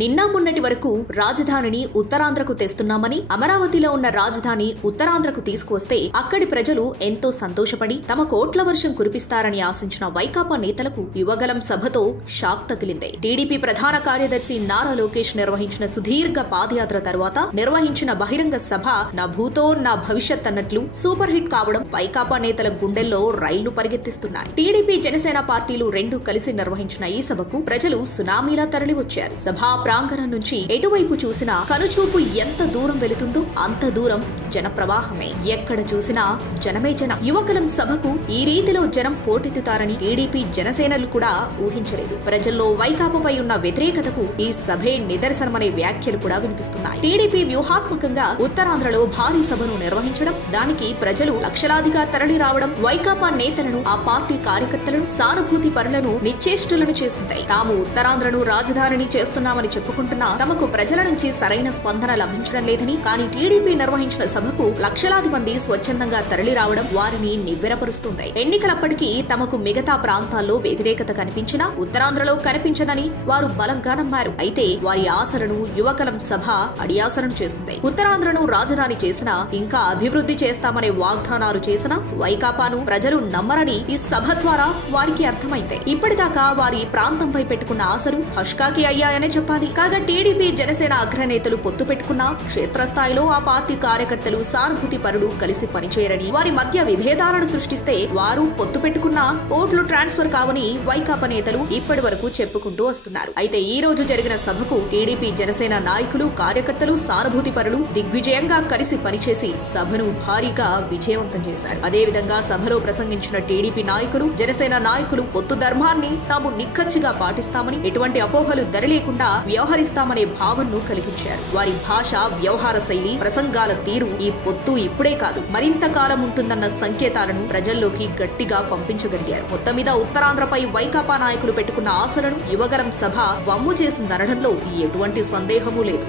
నిన్న మొన్నటి వరకు రాజధానిని ఉత్తరాంధ్రకు తెస్తున్నామని, అమరావతిలో ఉన్న రాజధాని ఉత్తరాంధ్రకు తీసుకువస్తే అక్కడి ప్రజలు ఎంతో సంతోషపడి తమ కోట్ల వర్షం కురిపిస్తారని ఆశించిన వైకాపా నేతలకు యువగలం సభతో షాక్ తగిలింది. టీడీపీ ప్రధాన కార్యదర్శి నారా లోకేష్ నిర్వహించిన సుదీర్ఘ పాదయాత్ర తర్వాత నిర్వహించిన బహిరంగ సభ నా భూతో నా భవిష్యత్ అన్నట్లు సూపర్ హిట్ కావడం వైకాపా నేతల గుండెల్లో రైళ్లు పరిగెత్తిస్తున్నాయి. టీడీపీ జనసేన పార్టీలు రెండూ కలిసి నిర్వహించిన ఈ సభకు ప్రజలు సునామీలా తరలివచ్చారు. సభా ప్రాంగణం నుంచి ఎటువైపు చూసినా కనుచూపు ఎంత దూరం వెళుతుందో అంత దూరం జన ప్రవాహమే. ఎక్కడ చూసినా జనమే జనం. యువకులం సభకు ఈ రీతిలో జనం పోటెత్తుతారని టీడీపీ జనసేనలు కూడా ఊహించలేదు. ప్రజల్లో వైకాపాపై ఉన్న వ్యతిరేకతకు ఈ సభే నిదర్శనమనే వ్యాఖ్యలు కూడా వినిపిస్తున్నాయి. టీడీపీ వ్యూహాత్మకంగా ఉత్తరాంధ్రలో భారీ సభను నిర్వహించడం, దానికి ప్రజలు లక్షలాదిగా తరలి రావడం వైకాపా నేతలను, ఆ పార్టీ కార్యకర్తలను, సానుభూతి పరులను నిశ్చేష్టులను చేసింది. తాము ఉత్తరాంధ్రను రాజధానిని చేస్తున్నామని చెప్పుకుంటున్నా తమకు ప్రజల నుంచి సరైన స్పందన లభించడం లేదని, కానీ టీడీపీ నిర్వహించిన సభకు లక్షలాది మంది స్వచ్ఛందంగా తరలి రావడం వారిని నివ్వెరపరుస్తుంది. ఎన్నికలప్పటికీ తమకు మిగతా ప్రాంతాల్లో వ్యతిరేకత కనిపించినా ఉత్తరాంధ్రలో కనిపించదని వారు బలంగా నమ్మారు. అయితే వారి ఆశలను యువకలం సభ అడియాసనం చేసింది. ఉత్తరాంధ్రను రాజధాని చేసినా, ఇంకా అభివృద్ధి చేస్తామనే వాగ్దానాలు చేసినా వైకాపాను ప్రజలు నమ్మరని ఈ సభ ద్వారా వారికి అర్థమైంది. ఇప్పటిదాకా వారి ప్రాంతంపై పెట్టుకున్న ఆశలు హష్కాకి అయ్యాయనే చెప్పాలి. కాగా టీడీపీ జనసేన అగ్రనేతలు పొత్తు పెట్టుకున్నా క్షేత్రస్థాయిలో ఆ పార్టీ కార్యకర్తలు, సానుభూతి పరులు కలిసి పనిచేయరని, వారి మధ్య విభేదాలను సృష్టిస్తే వారు పొత్తు పెట్టుకున్నా ఓట్లు ట్రాన్స్ఫర్ కావని వైకాపా నేతలు ఇప్పటి వరకు చెప్పుకుంటూ వస్తున్నారు. అయితే ఈ రోజు జరిగిన సభకు టీడీపీ జనసేన నాయకులు, కార్యకర్తలు, సానుభూతి పరులు దిగ్విజయంగా కలిసి పనిచేసి సభను భారీగా విజయవంతం చేశారు. అదేవిధంగా సభలో ప్రసంగించిన టీడీపీ నాయకులు, జనసేన నాయకులు పొత్తు ధర్మాన్ని తాము నిక్కచ్చిగా పాటిస్తామని, ఎటువంటి అపోహలు దరిలేకుండా వ్యవహరిస్తామనే భావనను కలిగించారు. వారి భాష, వ్యవహార శైలి, ప్రసంగాల తీరు ఈ పొత్తు ఇప్పుడే కాదు మరింత కాలం ఉంటుందన్న సంకేతాలను ప్రజల్లోకి గట్టిగా పంపించగలిగారు. మొత్తం మీద ఉత్తరాంధ్రపై వైకాపా నాయకులు పెట్టుకున్న ఆశలను యువగరం సభ వమ్ము చేసిందనడంలో ఎటువంటి సందేహమూ లేదు.